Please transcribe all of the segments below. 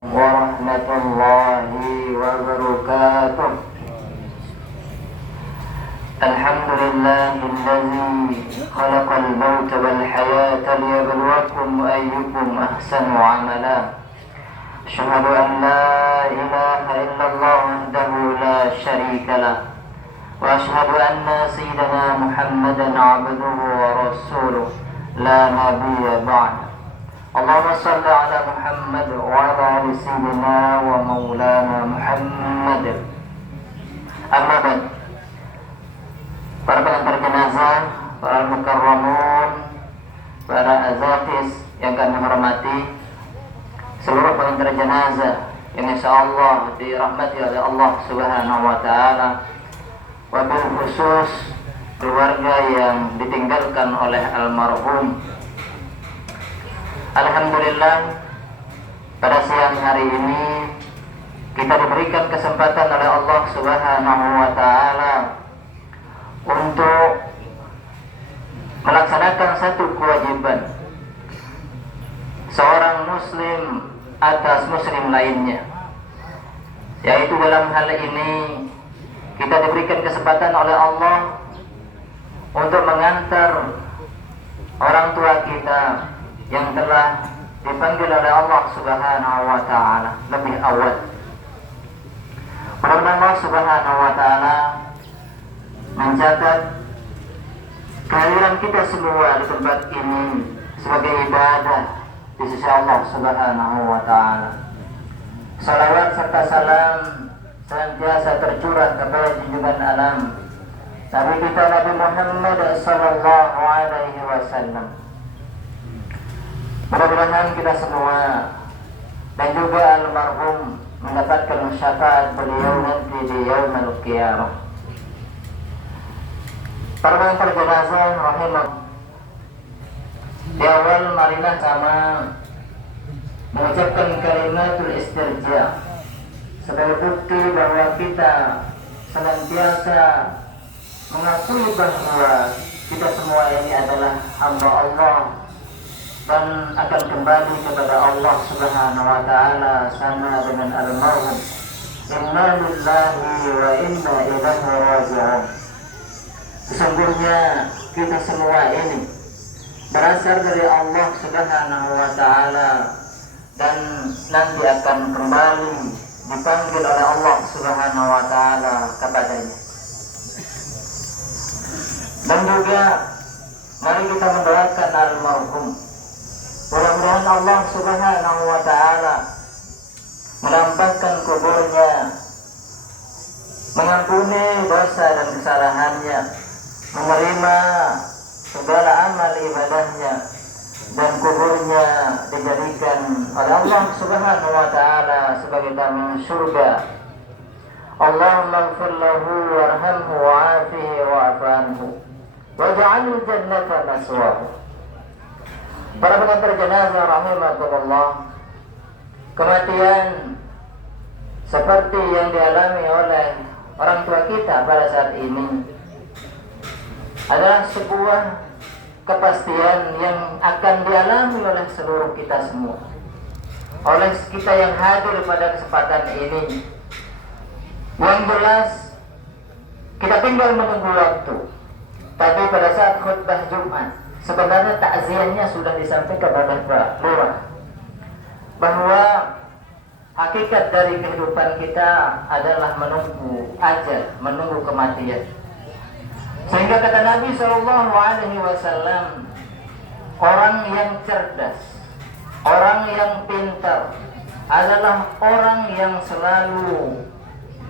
warahmatullahi wabarakatuh. Alhamdulillahilladzi khalaqal mauta wal hayata liyabluwakum ayyukum ahsanu amala. Asyhadu an la ilaha illallah wahdahu la syarika lah. Wa asyhadu anna sayyidana Muhammadan abduhu wa rasuluh la nabiyya ba'da. Allahumma salli ala Muhammad wa ala ali sayyidina wa maulana Muhammad. Amma ba'd. Para pengantar jenazah, para mukarramun, para azatis yang kami hormati, seluruh pengantar jenazah yang insyaallah dirahmati oleh Allah Subhanahu wa taala, wabil khusus keluarga yang ditinggalkan oleh almarhum. Alhamdulillah, pada siang hari ini kita diberikan kesempatan oleh Allah Subhanahu wa taala untuk melaksanakan satu kewajiban seorang muslim atas muslim lainnya, yaitu dalam hal ini kita diberikan kesempatan oleh Allah untuk mengantar orang tua kita yang telah dipanggil oleh Allah Subhanahu wa taala lebih awal. Mudah-mudahan Allah Subhanahu wa taala mencatat kehadiran kita semua di tempat ini sebagai ibadah di sisi Allah Subhanahu wa taala. Salawat serta salam senantiasa tercurah kepada junjungan alam Nabi kita Nabi Muhammad sallallahu alaihi wasallam. Mudah-mudahan kita semua dan juga almarhum mendapatkan syafaat beliau nanti di yaumul qiyamah. Para pengantar jenazah rahimah, di awal marilah sama mengucapkan kalimatul istirja sebagai bukti bahwa kita senantiasa mengakui bahwa kita semua ini adalah hamba Allah dan akan kembali kepada Allah Subhanahu wa taala sama dengan almarhum. Inna lillahi wa inna ilaihi raji'un. Sesungguhnya kita semua ini berasal dari Allah Subhanahu wa taala dan nanti akan kembali dipanggil oleh Allah Subhanahu wa taala kepadanya. Dan juga mari kita mendoakan almarhum. Mudah-mudahan Allah Subhanahu wa taala melampangkan kuburnya, mengampuni dosa dan kesalahannya, menerima segala amal ibadahnya, dan kuburnya dijadikan oleh Allah Subhanahu wa taala sebagai taman surga. Allahumma ighfir lahu warhamhu wa'afihi wa'fu anhu waj'alhu jannata maswahu. Para pengantar jenazah rahimakumullah, kematian seperti yang dialami oleh orang tua kita pada saat ini adalah sebuah kepastian yang akan dialami oleh seluruh kita semua, oleh kita yang hadir pada kesempatan ini. Yang jelas kita tinggal menunggu waktu. Tadi pada saat khutbah Jumat sebenarnya takziahnya sudah disampaikan oleh Pak Lurah bahwa hakikat dari kehidupan kita adalah menunggu ajal, menunggu kematian. Sehingga kata Nabi Shallallahu Alaihi Wasallam, orang yang cerdas, orang yang pintar adalah orang yang selalu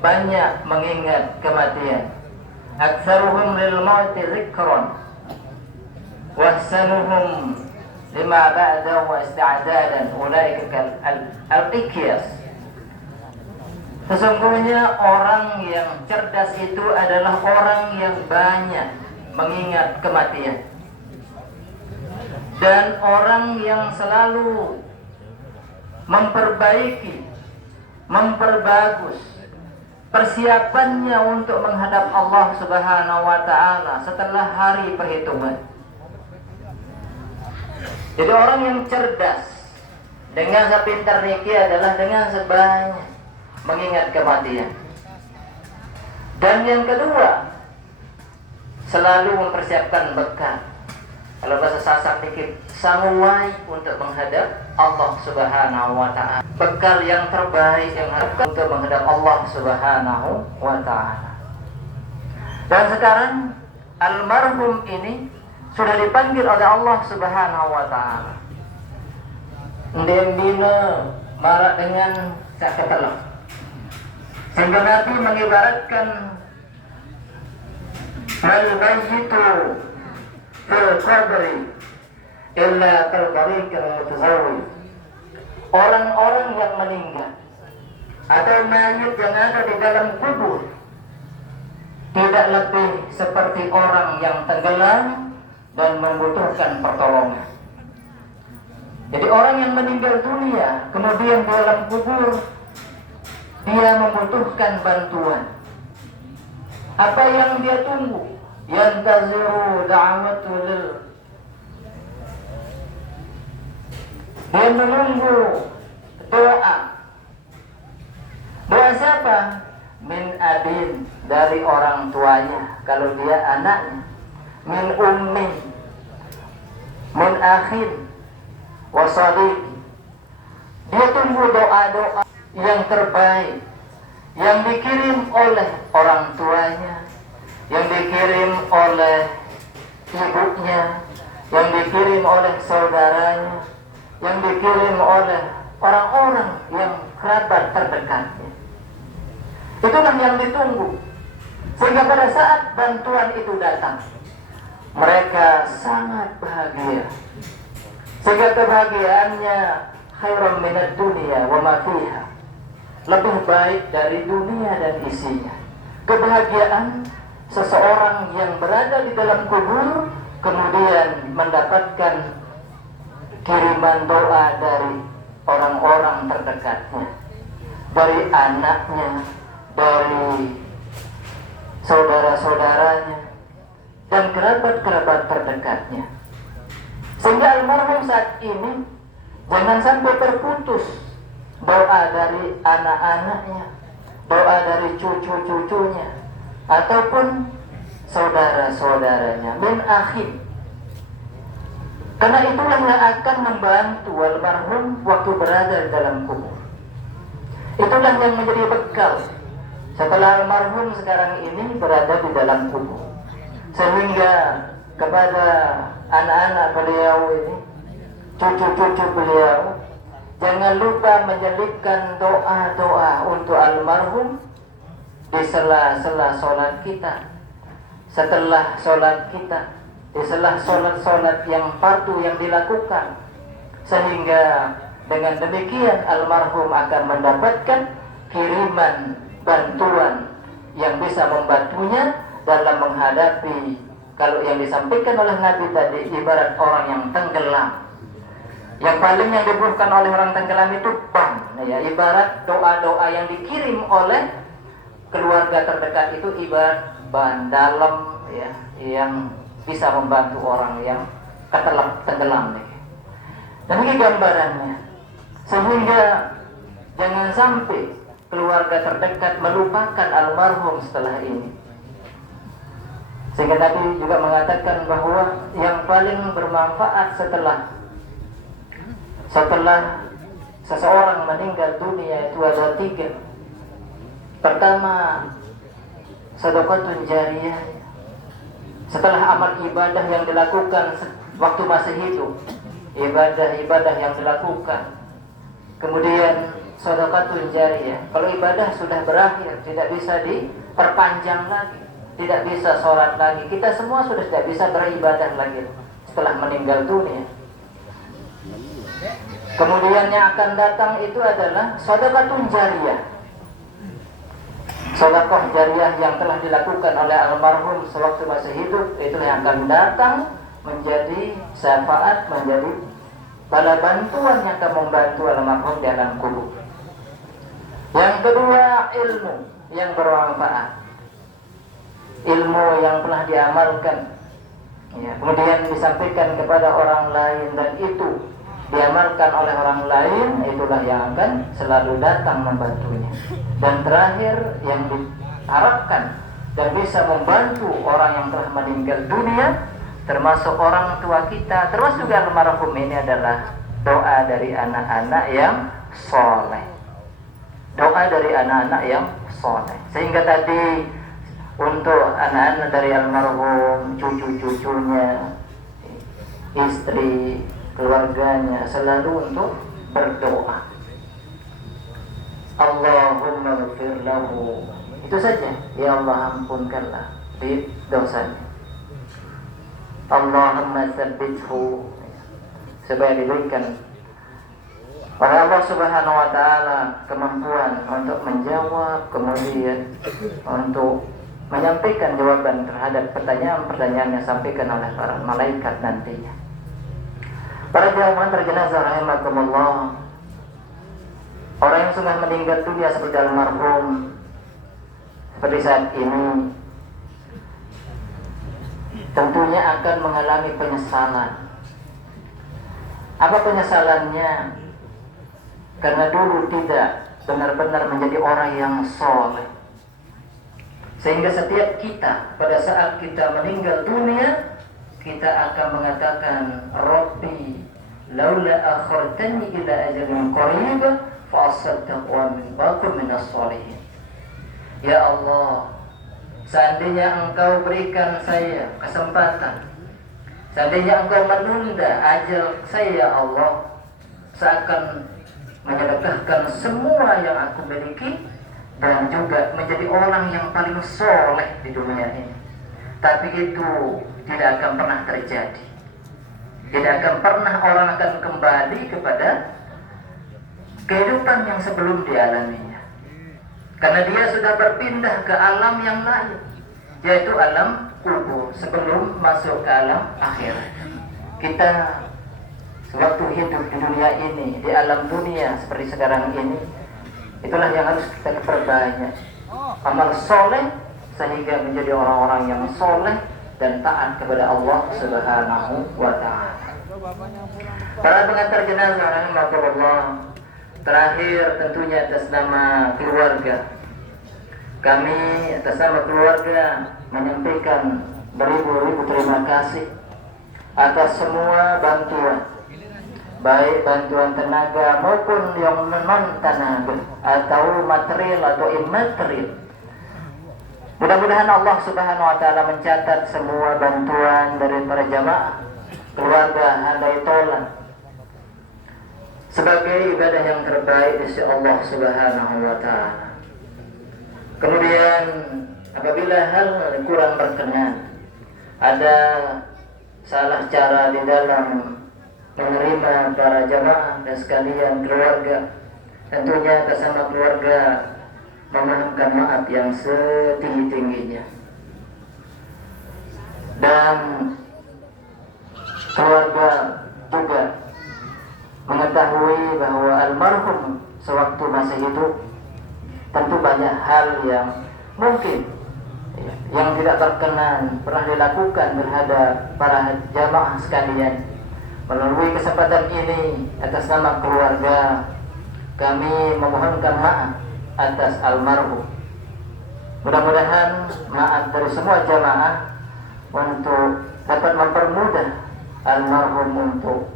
banyak mengingat kematian. Aktsaruhum lil mauti dzikran wa ahsanuhum lima ba'dahu wa isti'dadan ulaika kal al-ikyas. Sesungguhnya orang yang cerdas itu adalah orang yang banyak mengingat kematian, dan orang yang selalu memperbaiki, memperbagus persiapannya untuk menghadap Allah Subhanahu wa taala setelah hari perhitungan. Jadi orang yang cerdas dengan sepintar niki adalah dengan sebanyak mengingat kematian. Dan yang kedua, selalu mempersiapkan bekal. Kalau bahasa Sasak dikit, sanguwai untuk menghadap Allah Subhanahu wa Ta'ala. Bekal yang terbaik yang untuk menghadap Allah Subhanahu wa Ta'ala. Dan sekarang almarhum ini sudah dipanggil oleh Allah Subhanahu wa Ta'ala. Ndembina marak dengan saketelok. Sehingga Nabi mengibaratkan al-mayyitu fil qabri illa kal tariqil mutazawwij. Orang-orang yang meninggal atau mayit yang ada di dalam kubur tidak lebih seperti orang yang tenggelam dan membutuhkan pertolongan. Jadi orang yang meninggal dunia kemudian di dalam kubur dia membutuhkan bantuan. Apa yang dia tunggu? Yantaziru da'watul. Dia menunggu doa. Doa siapa? Min abin, dari orang tuanya kalau dia anaknya. Min ummin, min akhin, wasadiq. Dia tunggu doa-doa yang terbaik yang dikirim oleh orang tuanya, yang dikirim oleh ibunya, yang dikirim oleh saudaranya, yang dikirim oleh orang-orang yang kerabat terdekatnya. Itulah yang ditunggu. Sehingga pada saat bantuan itu datang, mereka sangat bahagia. Sehingga kebahagiaannya khairan minad dunya wa ma fiha, lebih baik dari dunia dan isinya. Kebahagiaan seseorang yang berada di dalam kubur kemudian mendapatkan kiriman doa dari orang-orang terdekatnya, dari anaknya, dari saudara-saudaranya, dan kerabat-kerabat terdekatnya. Sehingga almarhum saat ini jangan sampai terputus doa dari anak-anaknya, doa dari cucu-cucunya, ataupun saudara-saudaranya, min akhin. Karena itulah yang akan membantu almarhum waktu berada di dalam kubur. Itulah yang menjadi bekal setelah almarhum sekarang ini berada di dalam kubur. Sehingga kepada anak-anak beliau ini, cucu-cucu beliau, jangan lupa menyelipkan doa-doa untuk almarhum di sela-sela sholat kita, setelah sholat kita, di sela sholat-sholat yang fardu yang dilakukan, sehingga dengan demikian almarhum akan mendapatkan kiriman bantuan yang bisa membantunya dalam menghadapi, kalau yang disampaikan oleh Nabi tadi, ibarat orang yang tenggelam. Yang paling yang dibutuhkan oleh orang tenggelam itu ban, ya, ibarat doa-doa yang dikirim oleh keluarga terdekat itu ibarat ban dalam, ya, yang bisa membantu orang yang tenggelam. Dan ini gambarannya. Sehingga jangan sampai keluarga terdekat melupakan almarhum setelah ini. Sehingga Nabi juga mengatakan bahwa yang paling bermanfaat setelah seseorang meninggal dunia itu ada 3. Pertama, sedekahun jariyah. Setelah amal ibadah yang dilakukan waktu masih hidup, ibadah-ibadah yang dilakukan, kemudian sedekahun jariyah. Kalau ibadah sudah berakhir, tidak bisa diperpanjang lagi, tidak bisa sholat lagi, kita semua sudah tidak bisa beribadah lagi setelah meninggal dunia. Kemudian yang akan datang itu adalah sedekahun jariyah. Sedekah jariyah yang telah dilakukan oleh almarhum sewaktu masih hidup, itu yang akan datang menjadi syafaat, menjadi bala bantuan yang akan membantu almarhum dalam kubur. Yang kedua, ilmu yang bermanfaat, ilmu yang telah diamalkan, ya, kemudian disampaikan kepada orang lain, dan itu diamalkan oleh orang lain, itulah yang akan selalu datang membantunya. Dan terakhir yang diharapkan dan bisa membantu orang yang telah meninggal dunia, termasuk orang tua kita, termasuk juga almarhum ini, adalah doa dari anak-anak yang soleh. Doa dari anak-anak yang soleh. Sehingga tadi untuk anak-anak dari almarhum, cucu-cucunya, istri, keluarganya, selalu untuk berdoa. Allahumma ghfir lahu. Itu saja. Ya Allah, ampunkanlah di dosanya. Allahumma tsabbithu, supaya diberikan oleh Allah Subhanahu wa taala kemampuan untuk menjawab, kemudian untuk menyampaikan jawaban terhadap pertanyaan-pertanyaan yang disampaikan oleh para malaikat nantinya. Para jamaah terjenazah rahimakumullah, orang yang sudah meninggal dunia seperti almarhum seperti saat ini, tentunya akan mengalami penyesalan. Apa penyesalannya? Karena dulu tidak benar-benar menjadi orang yang soleh. Sehingga setiap kita pada saat kita meninggal dunia, kita akan mengatakan, Rabbi laula akhartani ila ajalin qarib fa asaddaq wa akun minas sholihin. Ya Allah, seandainya Engkau berikan saya kesempatan, seandainya Engkau menunda ajal saya, ya Allah, saya akan menyedekahkan semua yang aku miliki dan juga menjadi orang yang paling soleh di dunia ini. Tapi itu tidak akan pernah terjadi. Tidak akan pernah orang akan kembali kepada kehidupan yang sebelum dialaminya. Karena dia sudah berpindah ke alam yang lain, yaitu alam kubur, sebelum masuk ke alam akhirat. Kita sewaktu hidup di dunia ini, di alam dunia seperti sekarang ini, itulah yang harus kita perbanyak amal soleh, sehingga menjadi orang-orang yang soleh dan taat kepada Allah Subhanahu wa ta'ala. Para pengantar jenazah rahimahullah, terakhir tentunya atas nama keluarga, kami atas nama keluarga menyampaikan beribu-ribu terima kasih atas semua bantuan, baik bantuan tenaga maupun yang non tenaga atau material atau immaterial. Mudah-mudahan Allah Subhanahu wa taala mencatat semua bantuan dari para jamaah keluarga Handai Tolan sebagai ibadah yang terbaik di sisi Allah Subhanahu wa taala. Kemudian apabila hal kurang berkenan, ada salah cara di dalam menerima para jamaah dan sekalian keluarga, tentunya atas nama keluarga memohonkan maaf yang setinggi-tingginya. Dan keluarga juga mengetahui bahwa almarhum sewaktu masih hidup tentu banyak hal yang mungkin yang tidak berkenan pernah dilakukan terhadap para jamaah sekalian. Melalui kesempatan ini, atas nama keluarga, kami memohonkan maaf atas almarhum. Mudah-mudahan maaf dari semua jamaah untuk dapat mempermudah almarhum untuk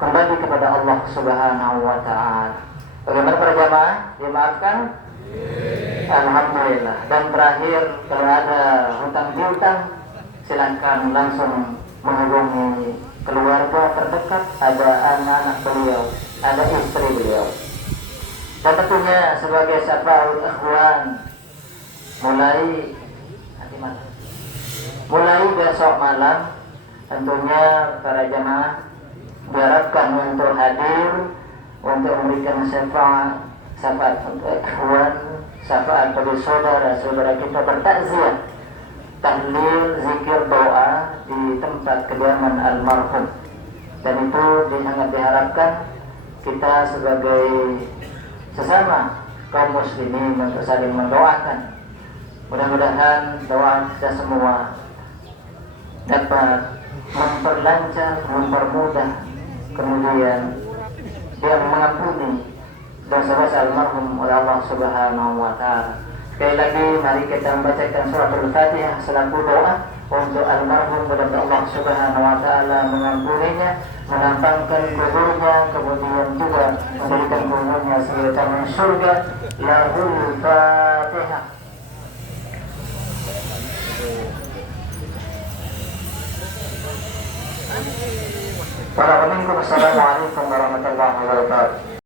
kembali kepada Allah Subhanahu wa ta'ala. Bagaimana para jamaah? Dimaafkan? Alhamdulillah. Dan terakhir, kalau ada hutang piutang, silakan langsung menghubungi keluarga terdekat, ada anak-anak beliau, ada istri beliau. Dan tentunya sebagai syafa'ul ikhwan, mulai besok malam, tentunya para jamaah diharapkan untuk hadir untuk memberikan syafaat untuk ikhwan, syafaat bagi saudara-saudara kita bertakziah, tahlil, zikir, doa di tempat kediaman almarhum. Dan itu sangat diharapkan kita sebagai sesama kaum muslimin untuk saling mendoakan. Mudah-mudahan doa kita semua dapat memperlancar, mempermudah, kemudian yang mengampuni dosa-dosa almarhum oleh Allah Subhanahu wa taala. Sekali lagi mari kita membacakan surat Al-Fatihah selaku doa untuk almarhum, mudah-mudahan Allah Subhanahu wa taala mengampuninya, melapangkan kuburnya, kemudian juga memberikan kuburnya sebagai taman surga. Lahul Fatihah. Assalamualaikum warahmatullahi wabarakatuh.